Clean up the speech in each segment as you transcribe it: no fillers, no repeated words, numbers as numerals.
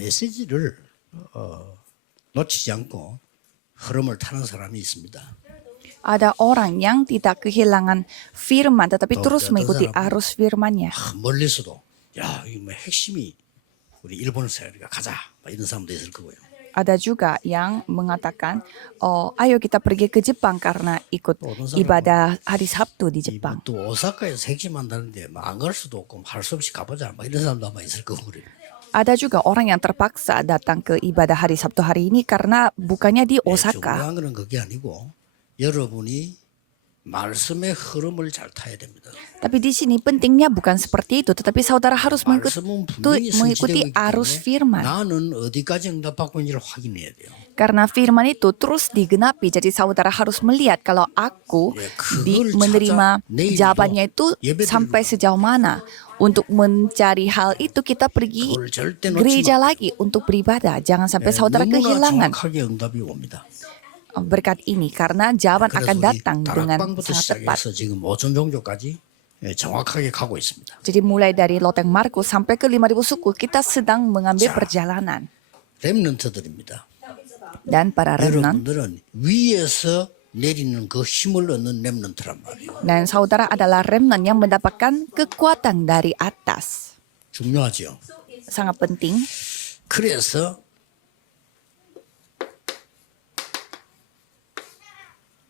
메시지를 놓치지 않고 흐름을 타는 사람이 있습니다. Ada orang yang tidak kehilangan firman tetapi Oh, terus betul, mengikuti betul. arus firman-Nya. 멀리서도 야, 이거 뭐 핵심이 우리 일본에서 우리가 가자. 막 이런 사람도 있을 거고요. Ada juga yang mengatakan, oh ayo kita pergi ke Jepang karena ikut 어떤 사람은 ibadah hari Sabtu di Jepang. 또 오사카에서 핵심한다는데 안 갈 수도 없고 할 수 없이 가보자. 막 이런 사람도 아마 있을 거고 그래요. Ada juga orang yang terpaksa datang ke ibadah hari Sabtu hari ini karena bukannya di Osaka. 중요한 거는 그게 아니고 여러분이 말씀의 흐름을 잘 타야 됩니다. Tapi di sini pentingnya bukan seperti itu, tetapi saudara harus 말씀은 분명히 mengikuti 성취되고 있기 arus 때문에 firman. 나는 어디까지 응답받고 있는지를 확인해야 돼요. Karena firman itu terus digenapi, jadi saudara harus melihat kalau aku menerima jawabannya itu sampai sejauh mana. Untuk mencari hal itu kita pergi 그걸 절대 놓치면 gereja lagi untuk beribadah. Jangan sampai saudara 너무나 kehilangan 정확하게 응답이 옵니다. berkat ini karena jawaban akan datang dengan 다락방부터 sangat tepat. 시작해서 지금 5천 종교까지 정확하게 가고 있습니다. Jadi mulai dari loteng Markus sampai ke 5.000 suku kita sedang mengambil 자. perjalanan. 렘넌트들입니다. Dan para remnant 여러분들은 위에서 내리는 그 힘을 얻는 렘넌트란 말이에요. dan saudara adalah remnant yang mendapatkan kekuatan dari atas. 중요하죠. Sangat penting. 그래서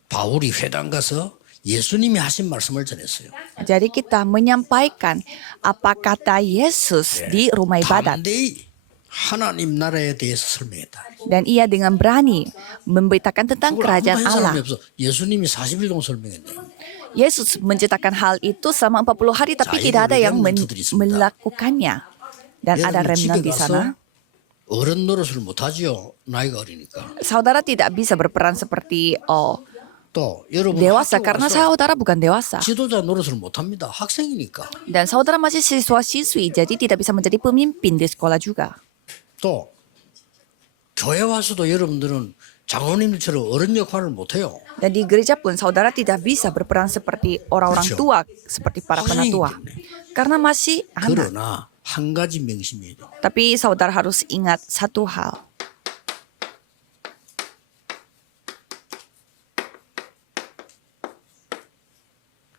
바울이 회당 가서 예수님이 하신 말씀을 전했어요. Jadi kita menyampaikan apa kata Yesus di rumah ibadat. 담대히 하나님 나라에 대해서 설명했다. Dan ia dengan berani memberitakan tentang 그걸 kerajaan 아무도 한 사람이 Allah. 없어. 예수님이 40일 동안 설명했네. Yesus menceritakan hal itu selama 40 hari tapi 자, tidak ada 이거 yang remnant들이 있습니다. melakukannya. Dan ada 여러분 집에 remnant di sana. 가서 어른 노릇을 못하지요. 나이가 어리니까. Saudara tidak bisa berperan seperti 또 여러분 dewasa 학교 karena 가서 saudara bukan dewasa. 지도자 노릇을 못합니다. 학생이니까. Dan saudara masih siswa-siswi jadi tidak bisa menjadi pemimpin di sekolah juga. 또 교회 와서도 여러분들은 장로님들처럼 어른 역할을 못해요. Dan di gereja pun saudara tidak bisa berperan seperti orang-orang 그렇죠. tua, seperti para penatua. Karena masih anak. 그러나 한 가지 명심해야 돼요. Tapi saudara harus ingat satu hal.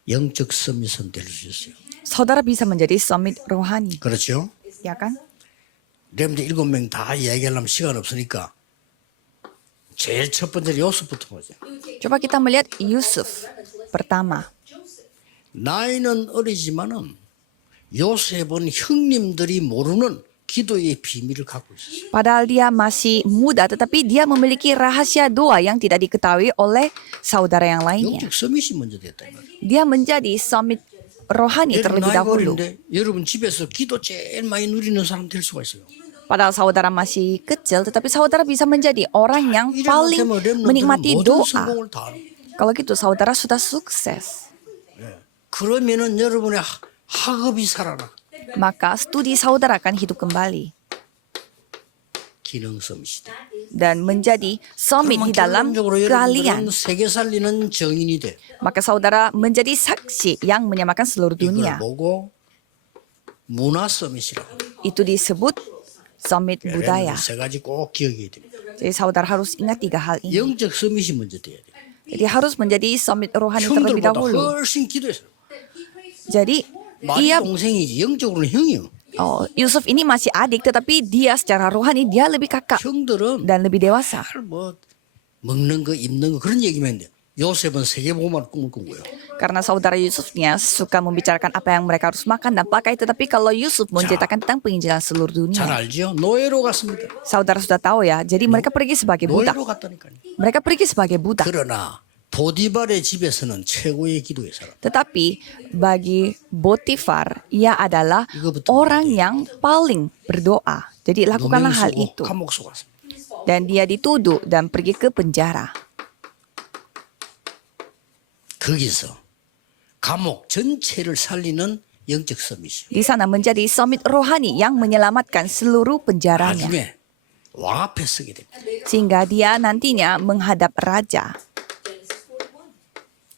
영적 서밋은 될 수 있어요. Saudara bisa menjadi summit rohani, 그렇죠? ya kan? 여러분들 7명 다 이야기하려면 시간 없으니까 제일 첫 번째 요셉부터 보죠. Coba kita melihat Yusuf pertama. 나이는 어리지만은 요셉은 형님들이 모르는 기도의 비밀을 갖고 있었어요. Padahal dia masih muda, tetapi dia memiliki rahasia doa yang tidak diketahui oleh saudara yang lainnya. 영적 서밋이 먼저 됐다. Dia menjadi summit rohani 여러분 terlebih 나이가 dahulu. 어린데 여러분 집에서 기도 제일 많이 누리는 사람 될 수가 있어요. Padahal saudara masih kecil, tetapi saudara bisa menjadi orang yang paling 이래놓고 렘넌트는 menikmati 모든 doa. 성공을 다 하는 거예요. Kalau gitu saudara sudah sukses. 그러면은 여러분의 학업이 살아나. Maka studi saudara akan hidup kembali 기능 서밋이다. dan menjadi summit di dalam 결론적으로 keahlian. 여러분들은 세계 살리는 정인이 돼. Maka saudara menjadi saksi yang menyamakan seluruh 이걸 dunia. 보고 문화 서밋이라고. Itu disebut summit budaya. 세 가지 꼭 기억해야 됩니다. Jadi saudara harus ingat 3 hal ini. 영적 서밋이 먼저 돼야 돼. Jadi harus menjadi summit rohani terlebih 형들보다 dahulu. 훨씬 기도해서. Jadi 말이 ia 동생이지 영적으로는 형이요. Yusuf ini masih adik tetapi dia secara rohani dia lebih kakak 형들은 dan lebih dewasa. 뭐 먹는 거 입는 거 그런 얘기만 했는데 요셉은 세계보고만 꿈을 꾼 거예요. Karena saudara Yusufnya suka membicarakan apa yang mereka harus makan dan pakai. Tetapi kalau Yusuf menceritakan tentang penginjilan seluruh 잘 dunia. 알죠? 노예로 갔습니다. Saudara sudah tahu ya. Jadi mereka pergi sebagai budak. 노예로 갔다니까요. Mereka pergi sebagai budak. 그러나 보디발의 집에서는 최고의 기도의 사람. Tetapi bagi Potifar, ia adalah orang yang paling berdoa. Jadi lakukanlah hal 누명 itu. 쓰고 감옥 속았습니다. Dan dia dituduh dan pergi ke penjara. 거기서 감옥 전체를 살리는 영적 서밋이 Di sana menjadi summit rohani yang menyelamatkan seluruh penjaranya. 나중에 왕 앞에 서게 됩니다. Sehingga dia nantinya menghadap raja.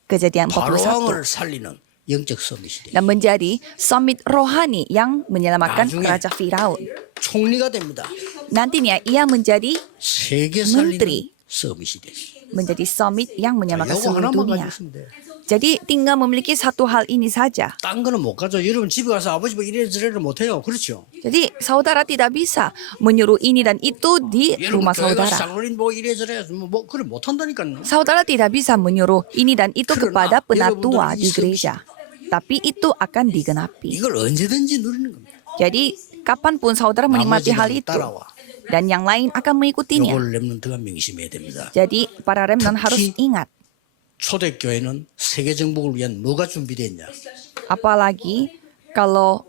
Kejadian 41. 바로왕을 살리는 영적 서밋이 돼요. Dan menjadi summit rohani yang menyelamatkan 나중에 Raja Firaun. 총리가 됩니다. nantinya ia menjadi 세계 menteri. 살리는 서밋이 됐어요. menjadi summit yang menyamakan 요거 seluruh 하나만 dunia. 가지고 있으면 돼요. Jadi tinggal memiliki satu hal ini saja. 딴 거는 못 가져. 여러분 집에 가서 아버지 뭐 이래저래를 못 해요. 그렇죠? Jadi saudara tidak bisa menyuruh ini dan itu di 여러분 rumah 교회 가서 saudara. 장로님 뭐 이래저래 뭐 그걸 못 한다니까요. Saudara tidak bisa menyuruh ini dan itu kepada Karena penatua 여러분들은 di 이 gereja. Tapi itu akan digenapi. 이걸 언제든지 누리는 겁니다. Jadi kapanpun saudara menikmati hal 나머지는 itu 따라와. dan yang lain akan mengikutinya. 요걸 렘넌트가 명심해야 됩니다. Jadi para remnant harus ingat. 초대교회는 세계 정복을 위한 뭐가 준비되어 있냐? Apalagi kalau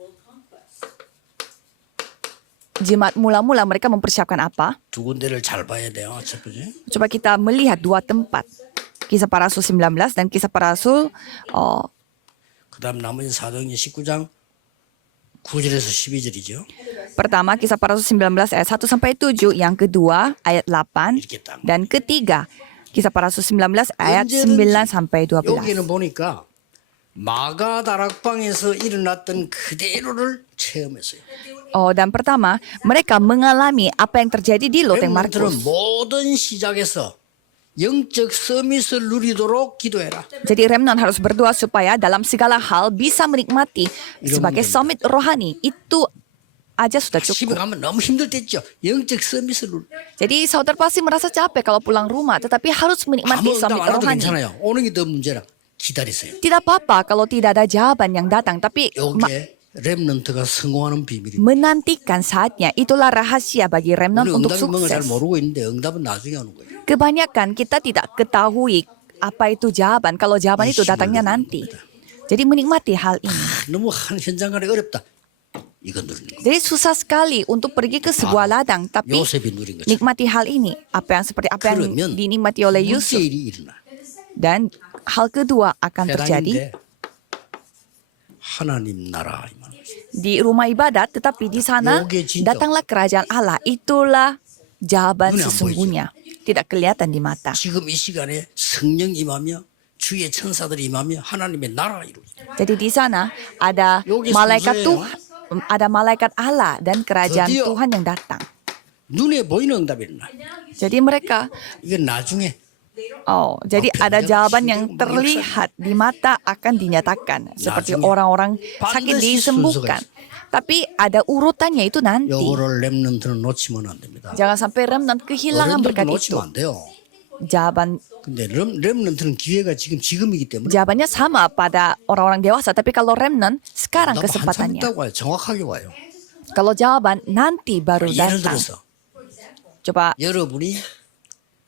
jemaat mula-mula mereka mempersiapkan apa? 두 군데를 잘 봐야 돼요. 첫 번째. Coba kita melihat dua tempat. Kisah para Rasul 19 dan Kisah para Rasul 그다음 나머지 사도행전 19장 9절에서 12절이죠. pertama Kisah para Rasul 19 ayat 1 sampai 7, yang kedua ayat 8 이렇게 딱. dan ketiga Kisah para Rasul 19 ayat 9 sampai 12. 여기는 보니까 마가 다락방에서 일어났던 그대로를 체험했어요. Dan pertama mereka mengalami apa yang terjadi di Loteng 렘넌트는 Markus. 모든 시작에서 영적 서밋을 누리도록 기도해라. Jadi remnant harus berdoa supaya dalam segala hal bisa menikmati sebagai summit rohani. Itu aja sudah 집에 cukup. 가면 너무 힘들 때 있죠. 영적 서밋을 누리. Jadi saudara pasti merasa capek kalau pulang rumah, tetapi harus menikmati 아무 응답 summit 안 해도 rohani. 괜찮아요. 오는 게 더 문제라. 기다리세요. Tidak apa-apa kalau tidak ada jawaban yang datang, tapi 요게 렘넌트가 성공하는 비밀입니다. menantikan saatnya itulah rahasia bagi remnant 우리 untuk 응답이 뭔가 잘 sukses. 모르고 있는데 응답은 나중에 오는 거예요. Kebanyakan kita tidak ketahui apa itu jawaban kalau jawaban itu datangnya nanti. Jadi menikmati hal ini. 너무 한 현장가리 어렵다. 이건 누리는 거. Jadi susah sekali untuk pergi ke sebuah ladang, tapi 요셉이 누린 거죠. nikmati hal ini. Apa yang seperti apa yang 그러면 dinikmati oleh Yusuf. 일이 일어나. Dan hal kedua akan terjadi 해당인데 하나님 나라 이 말이에요. di rumah ibadat, tetapi di sana 요게 진짜. datanglah kerajaan Allah. Itulah jawaban 눈에 안 sesungguhnya. Tidak kelihatan di mata. 지금 이 시간에 성령 임하며 주의 천사들이 임하며 하나님의 나라 이루어져. Jadi di sana ada 요게 malaikat 순서예요. Tuhan, ada malaikat Allah dan kerajaan 드디어. Tuhan yang datang. 눈에 보이는 응답이 일어나. Jadi mereka 이건 나중에 jadi ada 변화가 jawaban yang 시대로 terlihat di mata akan dinyatakan. Seperti 나중에 orang-orang sakit 반드시 disembuhkan. Tapi ada urutannya itu nanti. 요거를 렘넌트는 놓치면 안 됩니다. Jangan sampai remnant kehilangan 어른들도 berkat itu. 놓치면 안 돼요. Jawaban 근데 렘넌트는 기회가 지금이기 때문에 jawabannya sama pada orang-orang dewasa, tapi kalau remnant sekarang 너무 한참 kesempatannya. 있다고 와요. 정확하게 와요. Kalau jawaban nanti baru 예를 datang. 들어서 Coba 여러분이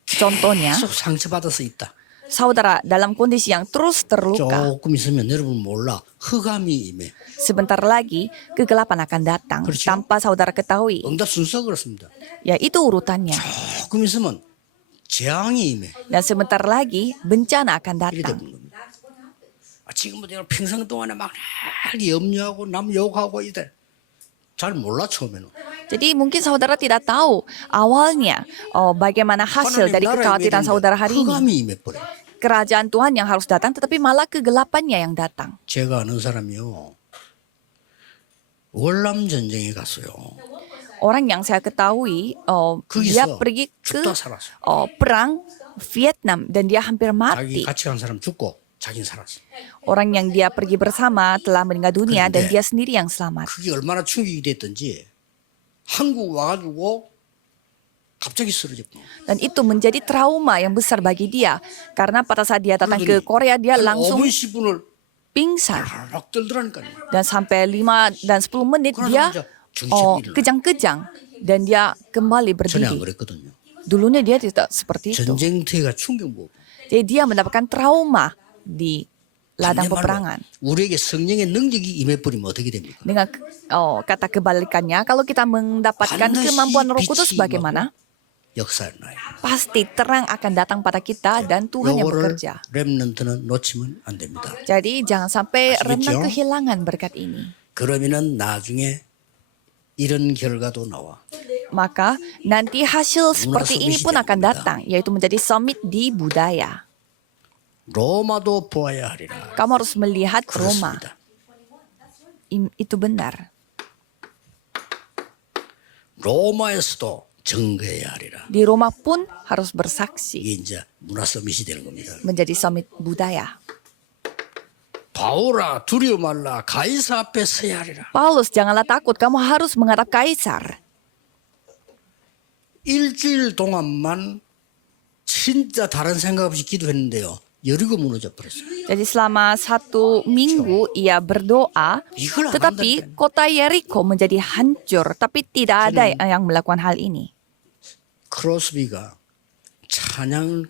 contohnya, 계속 상처받아서 있다. saudara dalam kondisi yang terus terluka. 조금 있으면 여러분 몰라. 흑암이 임해. Sebentar lagi kegelapan akan datang 그렇죠? tanpa saudara ketahui. 응답 순서가 그렇습니다. Ya itu urutannya. 조금 있으면 재앙이 임해. Dan sebentar lagi bencana akan 이렇게 datang. 되는 겁니다. 지금부터 평생 동안에 막 염려하고 남 욕하고 이래. 잘 몰라 처음에는. Jadi mungkin saudara tidak tahu awalnya bagaimana hasil 하나님 dari 나라에 kekhawatiran 임했는데 saudara hari ini. 흑암이 임해버려. Kerajaan Tuhan yang harus datang tetapi malah kegelapannya yang datang. 제가 아는 사람이요. 월남 전쟁에 갔어요. Orang yang saya ketahui 거기서 dia pergi ke 죽다 살았어. perang Vietnam dan dia hampir 자기 mati. 같이 간 사람 죽고 자기는 살았어. Orang yang dia pergi bersama telah meninggal dunia dan 그런데 dia sendiri yang selamat. 그게 얼마나 충격이 됐던지 한국 와가지고 갑자기 쓰러졌고. Dan itu menjadi trauma yang besar bagi dia. Karena pada saat dia datang ke Korea, dia langsung 5분 10분을 pingsan. 막 떨더라니까요. Dan sampai 5 dan 10 menit dia kejang-kejang. Dan dia kembali 전에 안 berdiri. 그랬거든요. Dulunya dia tidak seperti itu. 전쟁터가 충격보. Jadi dia mendapatkan trauma di ladang peperangan. 우리에게 성령의 능력이 임해버리면 어떻게 됩니까? Dengan kata kebalikannya, kalau kita mendapatkan 반드시 kemampuan Roh Kudus 빛이 bagaimana? 역사를 나요. Pasti terang akan datang pada kita dan Tuhan yang 요거를 bekerja. 렘넌트는 놓치면 안 됩니다. Jadi jangan sampai 아시겠죠? remnant kehilangan berkat ini. 그러면은 나중에 이런 결과도 나와. Maka nanti hasil seperti ini pun akan datang, yaitu menjadi summit di budaya. 로마도 보아야 하리라. Kamu harus melihat Roma. 그렇습니다. Itu benar. 로마에서도 증거해야 하리라. Di Roma pun harus bersaksi. 이게 이제 문화 서밋이 되는 겁니다. Menjadi summit budaya. 바울아 두려워 말라 가이사 앞에 서야 하리라. Paulus, janganlah takut, kamu harus menghadap kaisar. 일주일 동안만 진짜 다른 생각 없이 기도했는데요. 여리고 무너져 버렸어요. Jadi selama 1 minggu ia berdoa, 이걸 안 tetapi 한다니까요. kota Yeriko menjadi hancur, tapi tidak ada yang melakukan hal ini. 크로스비가 찬양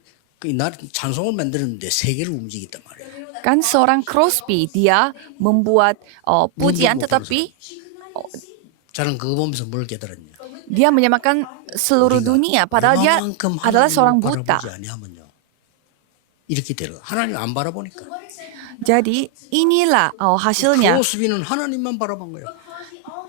찬송을 만드는데 세계를 움직였단 말이에요. Kan seorang Crosby, dia membuat pujian, tetapi 저는 그거 보면서 뭘 깨달았냐? dia menyamakan seluruh dunia, padahal dia 얼마만큼 adalah seorang 하나님을 buta. 바라보지 아니하면요. 이렇게 되는 하나님 안 바라보니까. Jadi inilah hasilnya. 크로스비는 하나님만 바라본 거예요.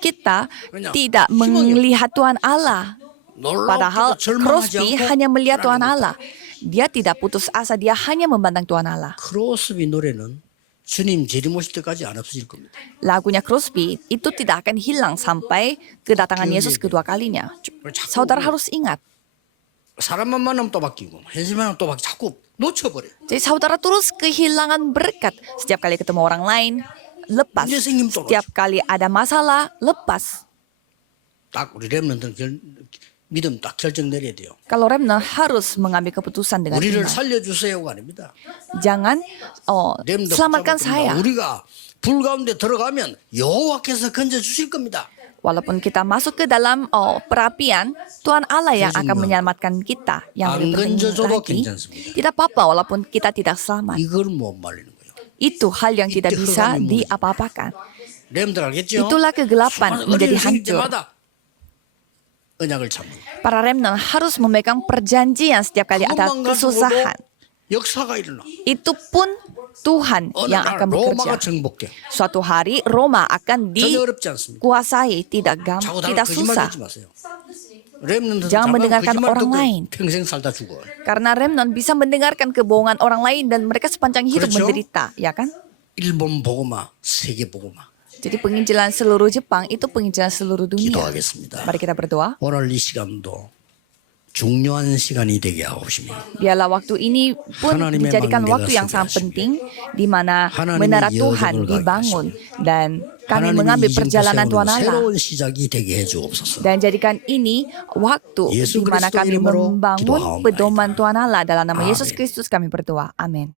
Kita tidak melihat Tuhan Allah. Padahal 놀랍게도 절망하지 Crosby 않고 hanya melihat Tuhan 하나님을 Allah. Dia tidak putus asa, dia hanya memandang Tuhan Allah. 크로스비 노래는 주님 재림오실 때까지 안 없어질 겁니다. Lagunya Crosby itu tidak akan hilang sampai kedatangan Yesus kedua kalinya. Saudara harus ingat. 사람만 만나면 또 바뀌고 현실만 하면 또 바뀌고 자꾸 놓쳐버려요. Jadi saudara terus kehilangan berkat. Setiap kali ketemu orang lain, lepas. Setiap kali ada masalah, lepas. 딱 우리 렘넌트는 믿음 딱 결정 내려야 돼요. Kalau remnant harus mengambil keputusan dengan 우리를 iman. 살려주세요가 아닙니다. Jangan 렘넌트 selamatkan 붙잡을 saya. 겁니다. 우리가 불 가운데 들어가면 여호와께서 건져 주실 겁니다. Walaupun kita masuk ke dalam perapian, Tuhan Allah yang akan menyelamatkan kita. Yang lebih penting lagi, tidak apa-apa walaupun kita tidak selamat. 이걸 못 말리는 거예요. Itu hal yang tidak bisa diapa-apakan. 렘들 알겠죠? Itulah kegelapan menjadi hancur. 언약을 참는. Para remnant harus memegang perjanjian setiap kali ada 그것만 kesusahan. 가지고도 역사가 일어나. Itu pun Tuhan 어느 yang 날 akan 로마가 bekerja. 정복돼. Suatu hari Roma akan 전혀 어렵지 않습니다. dikuasai, tidak 자꾸 다른 tidak 거짓말 susah. 듣지 마세요. 렘넌트는 Jangan mendengarkan 거짓말 orang 듣고 lain. 평생 살다 죽어. Karena remnant bisa mendengarkan kebohongan orang lain dan mereka sepanjang hidup 그렇죠? menderita, ya kan? 일본 복음화, 세계 복음화. Jadi penginjilan seluruh Jepang itu penginjilan seluruh dunia. 기도하겠습니다. Mari kita berdoa. 오늘 이 시간도 중요한 시간이 되게 하옵시며 Biarlah waktu ini pun 하나님의 dijadikan 망대가 waktu yang sangat 서게 penting di mana 하나님의 menara 여정을 Tuhan 가게 dibangun dan kami 하나님이 mengambil 이 정도 perjalanan Tuhan 세우는 Allah 새로운 시작이 되게 해주옵소서. dan jadikan ini waktu 예수 di mana 그리스도 kami 이름으로 membangun 기도하옵나이다. pedoman Tuhan Allah dalam nama Yesus 아멘. Kristus kami berdoa. Amin.